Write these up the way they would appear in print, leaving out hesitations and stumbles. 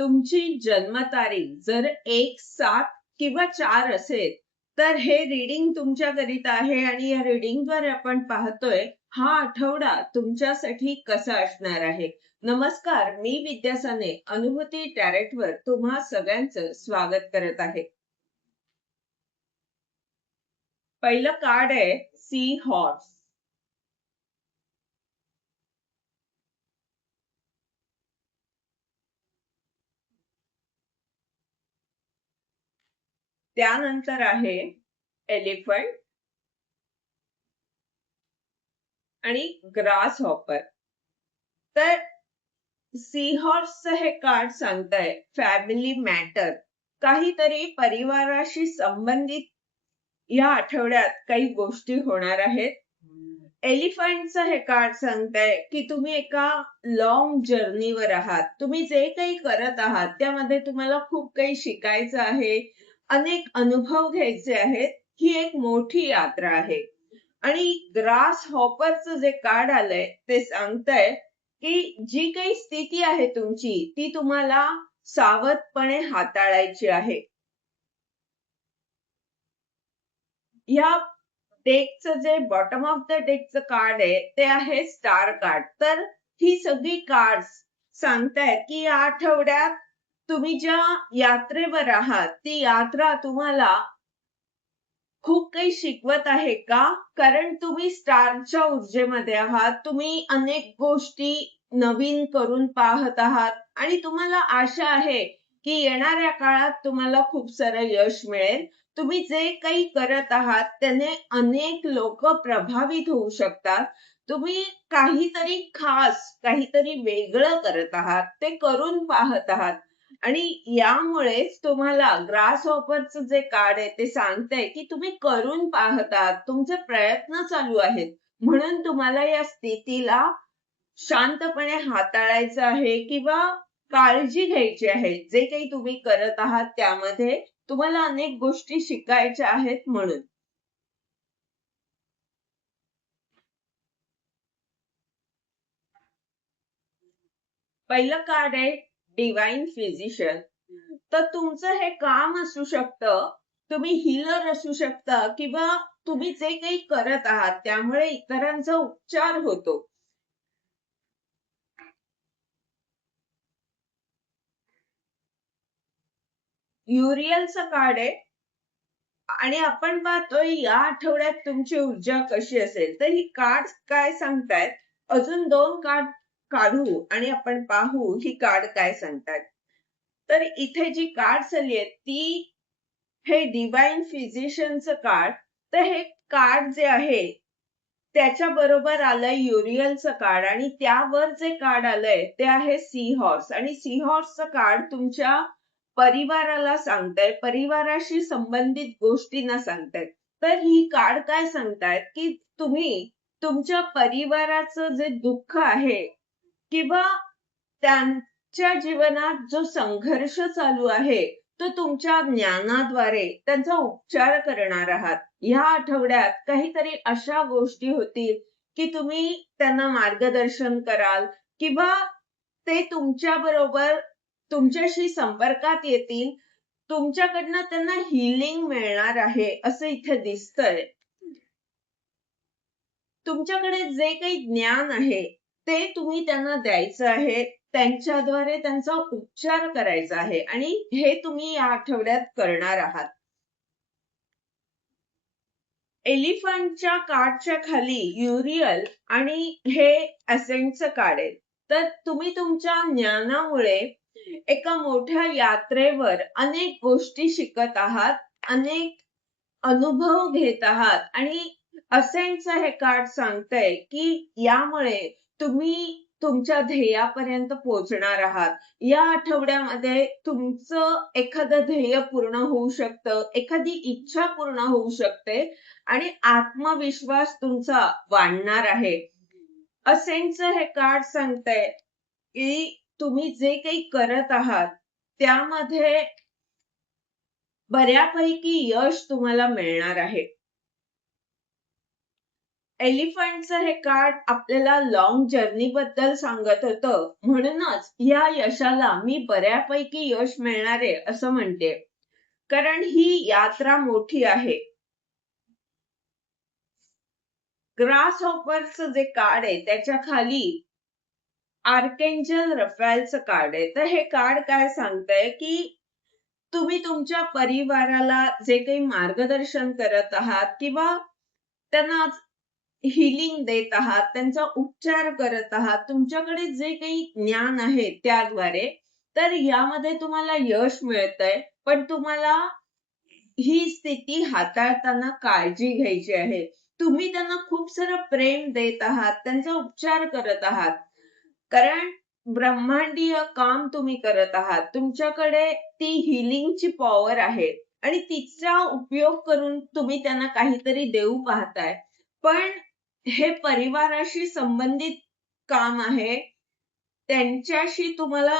तुमची जन्मतारीख जर 1, 7 किंवा 4 असेल, तर हे रीडिंग तुमच्याकरिता आहे आणि या रीडिंगद्वारे आपण पाहतोय हा आठवडा तुमच्यासाठी कसा असणार आहे. नमस्कार, मी विद्या साने अनुभूती टॅरेटवर तुम्हा सगळ्यांचं स्वागत करत आहे. पहिलं कार्ड आहे सी हॉर्स. त्यानंतर आहे एलिफंट आणि ग्रास हॉपर. तर सी हॉर्सचं हे कार्ड सांगतंय फॅमिली मॅटर, काहीतरी परिवाराशी संबंधित या आठवड्यात काही गोष्टी होणार आहेत. एलिफंटचं हे कार्ड सांगतंय की तुम्ही एका लॉंग जर्नीवर आहात. तुम्ही जे काही करत आहात त्यामध्ये तुम्हाला खूप काही शिकायचं आहे, अनेक अनुभव घ्यायचे आहेत. ही एक मोठी यात्रा आहे. आणि ग्रास हॉपरचं जे कार्ड आलंय ते सांगतंय की जी काही स्थिती आहे तुमची ती तुम्हाला सावधपणे हाताळायची आहे. या डेकचं जे बॉटम ऑफ द डेकचं कार्ड आहे ते आहे स्टार कार्ड. तर ही सगळी कार्ड सांगतायत की या आठवड्यात तुम्ही ज्या यात्रेवर आहात ती यात्रा तुम्हाला खूप काही शिकवत आहे का? कारण तुम्ही स्टारच्या ऊर्जेमध्ये आहात. तुम्ही अनेक गोष्टी नवीन करून पाहत आहात आणि तुम्हाला आशा आहे की येणाऱ्या काळात तुम्हाला खूप सारं यश मिळेल. तुम्ही जे काही करत आहात त्याने अनेक लोक प्रभावित होऊ शकतात. तुम्ही काहीतरी खास, काहीतरी वेगळं करत आहात, ते करून पाहत आहात. आणि यामुळेच तुम्हाला ग्रास हॉपरचं जे कार्ड आहे ते सांगतंय की तुम्ही करून पाहत आहात, तुमचे प्रयत्न चालू आहेत. म्हणून तुम्हाला या स्थितीला शांतपणे हाताळायचं आहे किंवा काळजी घ्यायची आहे. जे काही तुम्ही करत आहात त्यामध्ये तुम्हाला अनेक गोष्टी शिकायच्या आहेत म्हणून. पहिलं कार्ड आहे डिवाइन फिजिशियन. तर तुमचं हे काम असू शकतं, तुम्ही हीलर असू शकता किंवा तुम्ही जे काही करत आहात त्यामुळे इतरांचा उपचार होतो. युरियलचं कार्ड आहे आणि आपण पाहतोय या आठवड्यात तुमची ऊर्जा कशी असेल. तर ही कार्ड काय सांगतायत, अजून 2 कार्ड काढू आणि आपण पाहू ही कार्ड काय सांगतात. तर इथे जी कार्ड आली आहेत ती हे डिवाइन फिजिशियनचं कार्ड. तर हे कार्ड जे आहे त्याच्या बरोबर आलंय युरियलचं कार्ड आणि त्यावर जे कार्ड आलंय ते आहे सी हॉर्स. आणि सी हॉर्सचं कार्ड तुमच्या परिवाराला सांगताय, परिवाराशी संबंधित गोष्टींना सांगतायत. तर ही कार्ड काय सांगतायत की तुम्ही तुमच्या परिवाराचं जे दुःख आहे किंवा त्यांच्या जीवनात जो संघर्ष चालू आहे तो तुमच्या ज्ञानाद्वारे त्यांचा उपचार करणार आहात. या आठवड्यात काहीतरी अशा गोष्टी होतील की तुम्ही त्यांना मार्गदर्शन कराल किंवा ते तुमच्या बरोबर तुमच्याशी संपर्कात येतील. तुमच्याकडनं त्यांना हीलिंग मिळणार आहे असं इथे दिसतंय. तुमच्याकडे जे काही ज्ञान आहे ते तुम्ही त्यांना द्यायचं आहे. त्यांच्याद्वारे त्यांचा उपचार करायचा आहे आणि हे तुम्ही या आठवड्यात करणार आहात. एलिफंटच्या कार्डच्या खाली युरियल आणि हे असेंटचं कार्ड आहे. तर तुम्ही तुमच्या ज्ञानामुळे एका मोठ्या यात्रेवर अनेक गोष्टी शिकत आहात, अनेक अनुभव घेत आहात आणि असेंटचं हे कार्ड सांगतंय की यामुळे तुम्ही तुमच्या ध्येयापर्यंत पोहोचणार आहात. या आठवड्यामध्ये तुमचं एखादं ध्येय पूर्ण होऊ शकतं, एखादी इच्छा पूर्ण होऊ शकते आणि आत्मविश्वास तुमचा वाढणार आहे. असेंटचं हे कार्ड सांगतंय की तुम्ही जे काही करत आहात त्यामध्ये बऱ्यापैकी यश तुम्हाला मिळणार आहे. एलिफंटचं हे कार्ड आपल्याला लॉंग जर्नी बद्दल सांगत होतं, म्हणूनच या यशाला मी बऱ्यापैकी यश मिळणार आहे असं म्हणते, कारण ही यात्रा मोठी आहे. ग्रास हॉपरचं जे कार्ड आहे त्याच्या खाली आर्केंजल रफायलचं कार्ड आहे. तर हे कार्ड काय सांगतंय की तुम्ही तुमच्या परिवाराला जे काही मार्गदर्शन करत आहात किंवा त्यांना हिलिंग देत आहात, त्यांचा उपचार करत आहात, तुमच्याकडे जे काही ज्ञान आहे त्याद्वारे, तर यामध्ये तुम्हाला यश मिळतंय. पण तुम्हाला ही स्थिती हाताळताना काळजी घ्यायची आहे. तुम्ही त्यांना खूप सारं प्रेम देत आहात, त्यांचा उपचार करत आहात, कारण ब्रह्मांडीय काम तुम्ही करत आहात. तुमच्याकडे ती हिलिंगची पॉवर आहे आणि तिचा उपयोग करून तुम्ही त्यांना काहीतरी देऊ पाहताय. पण हे परिवाराशी संबंधित काम आहे. त्यांच्याशी तुम्हाला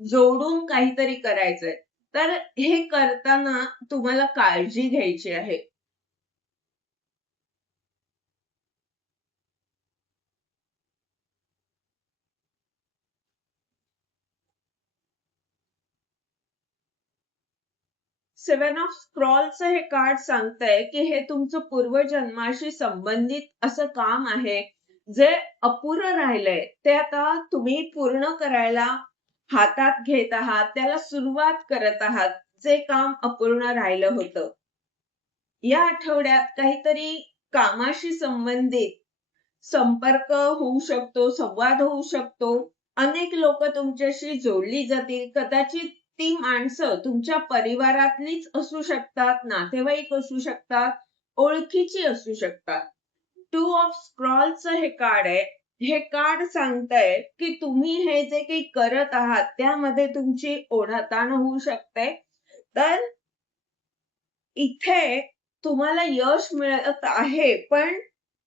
जोडून काहीतरी करायचंय. तर हे करताना तुम्हाला काळजी घ्यायची आहे. सेव्हन ऑफ स्क्रॉलचं हे कार्ड सांगतंय की हे तुमचं पूर्वजन्माशी संबंधित असं काम आहे, जे अपुरं राहिलंय ते आता तुम्ही पूर्ण करायला हातात घेत आहात, त्याला सुरुवात करत आहात, जे काम अपूर्ण राहिलं होतं. या आठवड्यात काहीतरी कामाशी संबंधित संपर्क होऊ शकतो, संवाद होऊ शकतो. अनेक लोक तुमच्याशी जोडली जातील. कदाचित ती माणसं तुमच्या परिवारातलीच असू शकतात, नातेवाईक असू शकतात, ओळखीची असू शकतात. टू ऑफ स्क्रॉलचं हे कार्ड आहे. हे कार्ड सांगतंय की तुम्ही हे जे काही करत आहात त्यामध्ये तुमची ओढाताण होऊ शकते. तर इथे तुम्हाला यश मिळत आहे, पण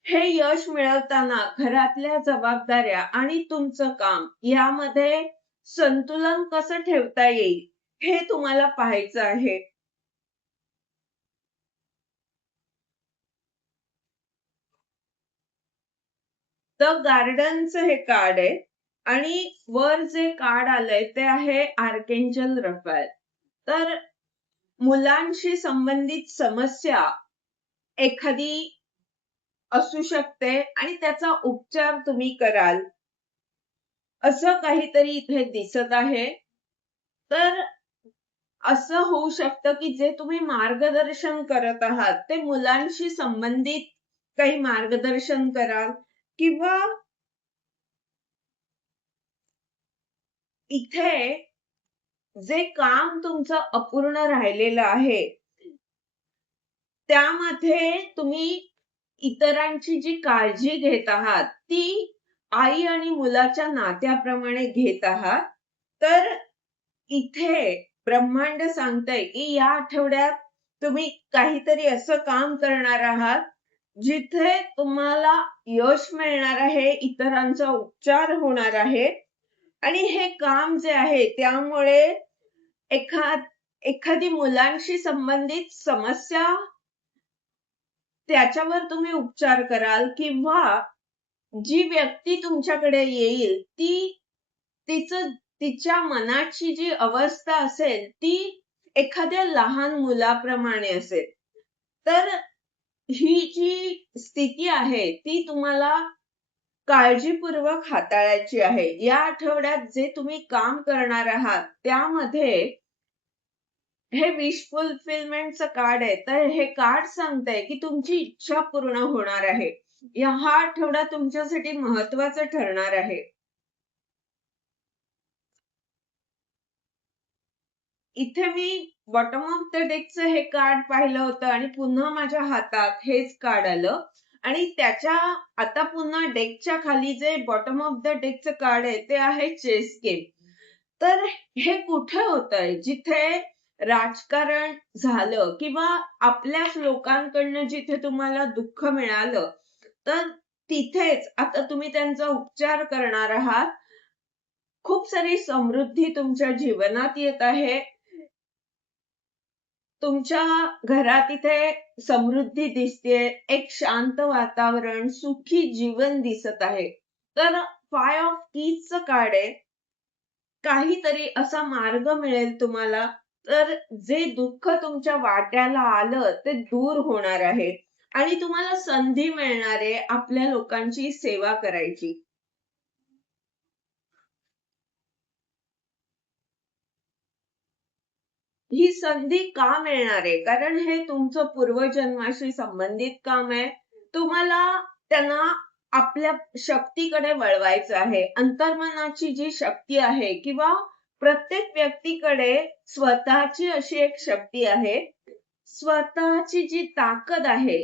हे यश मिळवताना घरातल्या जबाबदाऱ्या आणि तुमचं काम यामध्ये संतुलन कसं ठेवता येईल हे तुम्हाला पाहायचं आहे. द गार्डनचं हे कार्ड आहे आणि वर जे कार्ड आलंय ते आहे आर्केंजल रफायल. तर मुलांशी संबंधित समस्या एखादी असू शकते आणि त्याचा उपचार तुम्ही कराल असं काहीतरी इथे दिसत आहे. तर असं होऊ शकतं की जे तुम्ही मार्गदर्शन करत आहात ते मुलांशी संबंधित काही मार्गदर्शन कराल किंवा इथे जे काम तुमचं अपूर्ण राहिलेलं आहे त्यामध्ये तुम्ही इतरांची जी काळजी घेत आहात ती आई आणि मुलाच्या नात्याप्रमाणे घेत आहात. तर इथे ब्रह्मांड सांगतंय की या आठवड्यात तुम्ही काहीतरी असं काम करणार आहात जिथे तुम्हाला यश मिळणार आहे, इतरांचा उपचार होणार आहे आणि हे काम जे आहे त्यामुळे एखादी मुलांशी संबंधित समस्या त्याच्यावर तुम्ही उपचार कराल किंवा जी व्यक्ती तुमच्याकडे येईल तिच्या मनाची जी अवस्था असेल ती एखाद्या लहान मुलाप्रमाणे असेल. तर ही जी स्थिती आहे ती तुम्हाला काळजीपूर्वक हाताळायची आहे. या आठवड्यात जे तुम्ही काम करणार आहात त्यामध्ये हे विश फुलफिलमेंटचं कार्ड आहे. तर हे कार्ड सांगतंय की तुमची इच्छा पूर्ण होणार आहे. हा आठवडा तुमच्यासाठी महत्वाचा ठरणार आहे. इथे मी बॉटम ऑफ द डेकचं हे कार्ड पाहिलं होतं आणि पुन्हा माझ्या हातात हेच कार्ड आलं आणि त्याच्या आता पुन्हा डेकच्या खाली जे बॉटम ऑफ द डेकचं कार्ड आहे ते आहे चेस गेम. तर हे कुठे होतंय जिथे राजकारण झालं किंवा आपल्याच लोकांकडनं जिथे तुम्हाला दुःख मिळालं तर तिथेच आता तुम्ही त्यांचा उपचार करणार आहात. खूप सारी समृद्धी तुमच्या जीवनात येत आहे. तुमच्या घरात इथे समृद्धी दिसते, एक शांत वातावरण, सुखी जीवन दिसत आहे. तर 5 ऑफ कीजचं कार्ड आहे. काहीतरी असा मार्ग मिळेल तुम्हाला, तर जे दुःख तुमच्या वाट्याला आलं ते दूर होणार आहे आणि तुम्हाला संधी मिळणार आहे आपल्या लोकांची सेवा करायची. ही संधी का मिळणार आहे? कारण हे तुमचं पूर्वजन्माशी संबंधित काम आहे. तुम्हाला त्यांना आपल्या शक्तीकडे वळवायचं आहे. अंतर्मनाची जी शक्ती आहे किंवा प्रत्येक व्यक्तीकडे स्वतःची अशी एक शक्ती आहे. स्वतःची जी ताकद आहे,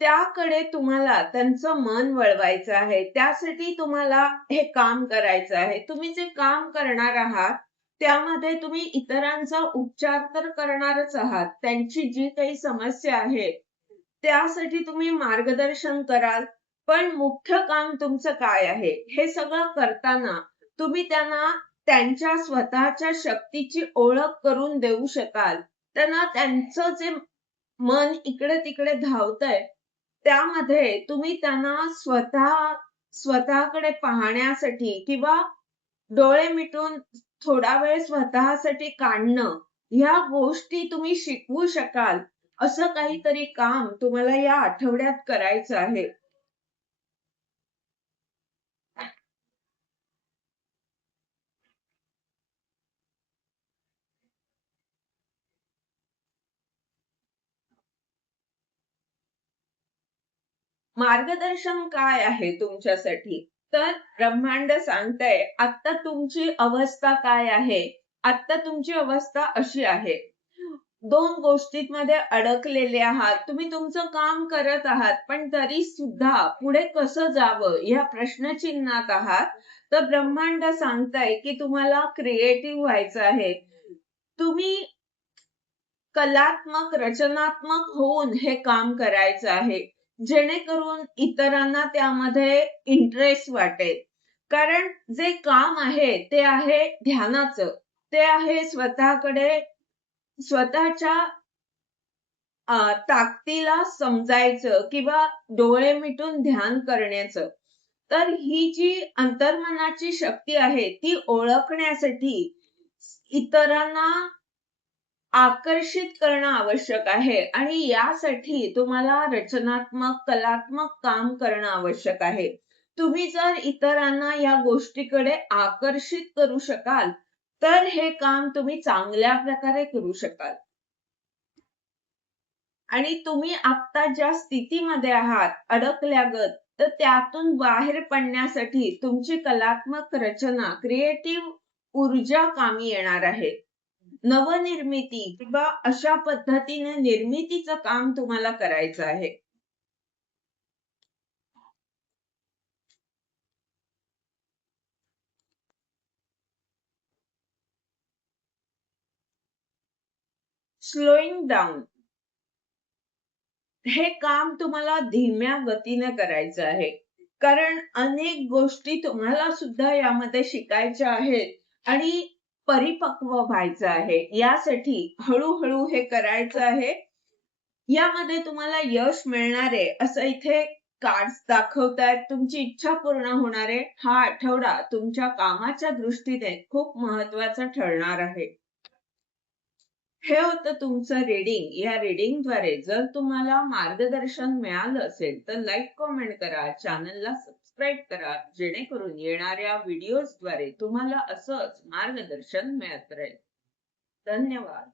त्याकडे तुम्हाला त्यांचं मन वळवायचं आहे. त्यासाठी तुम्हाला हे काम करायचं आहे. तुम्ही जे काम करणार आहात, त्यामध्ये तुम्ही इतरांचा उपचार तर करणारच आहात. त्यांची जी काही समस्या आहे, त्यासाठी तुम्ही मार्गदर्शन कराल. पण मुख्य काम तुमचं काय आहे? हे सगळं करताना तुम्ही त्यांना त्यांच्या स्वतःच्या शक्तीची ओळख करून देऊ शकाल. त्यांना त्यांचं जे मन इकडे-तिकडे धावतंय, त्यामध्ये तुम्ही त्यांना स्वतःकडे पाहण्यासाठी किंवा डोळे मिटून थोडा वेळ स्वतःसाठी काढणं, ह्या गोष्टी तुम्ही शिकवू शकाल, असं काहीतरी काम तुम्हाला या आठवड्यात करायचं आहे. मार्गदर्शन काय आहे तुमच्यासाठी? तर ब्रह्मांड सांगतंय, आता तुमची अवस्था काय आहे? आता तुमची अवस्था अशी आहे. 2 गोष्टींमध्ये अडकलेले आहात. तुम्ही तुमचं काम करत आहात, पण तरी सुद्धा पुढे कसं जावं या प्रश्नचिन्हात आहात. तर ब्रह्मांड सांगतंय, की तुम्हाला क्रिएटिव्ह व्हायचं आहे. तुम्ही कलात्मक, रचनात्मक होऊन हे काम करायचं आहे. जेणेकरून इतरांना त्यामध्ये इंटरेस्ट वाटेल. कारण जे काम आहे ते आहे ध्यानाचं. ते आहे स्वतःकडे स्वतःच्या ताकदीला समजायचं किंवा डोळे मिटून ध्यान करण्याचं. तर ही जी अंतर्मनाची शक्ती आहे ती ओळखण्यासाठी इतरांना आकर्षित करणं आवश्यक आहे आणि यासाठी तुम्हाला रचनात्मक, कलात्मक काम करणं आवश्यक आहे. तुम्ही जर इतरांना या गोष्टीकडे आकर्षित करू शकाल, तर हे काम तुम्ही चांगल्या प्रकारे करू शकाल. आणि तुम्ही आता ज्या स्थितीमध्ये आहात अडकल्यागत, तर त्यातून बाहेर पडण्यासाठी तुमची कलात्मक रचना, क्रिएटिव्ह ऊर्जा कामी येणार आहे. नवनिर्मिती किंवा अशा पद्धतीने निर्मितीचं काम तुम्हाला करायचं आहे. स्लोईंग डाऊन हे काम तुम्हाला धीम्या गतीने करायचं आहे. कारण अनेक गोष्टी तुम्हाला सुद्धा यामध्ये शिकायच्या आहेत आणि परिपक्व व्हायचं आहे. यासाठी हळूहळू हे करायचं आहे. यामध्ये तुम्हाला यश मिळणार आहे असं इथे कार्ड्स दाखवतायत. तुमची इच्छा पूर्ण होणार आहे. हा आठवडा तुमच्या कामाच्या दृष्टीने खूप महत्वाचा ठरणार आहे. हे होतं तुमचं रीडिंग. या रीडिंगद्वारे जर तुम्हाला मार्गदर्शन मिळालं असेल तर लाईक, कमेंट करा, चॅनलला सबस्क्राईब करा, जेणेकरून येणाऱ्या व्हिडिओजद्वारे तुम्हाला असंच मार्गदर्शन मिळत राहील. धन्यवाद.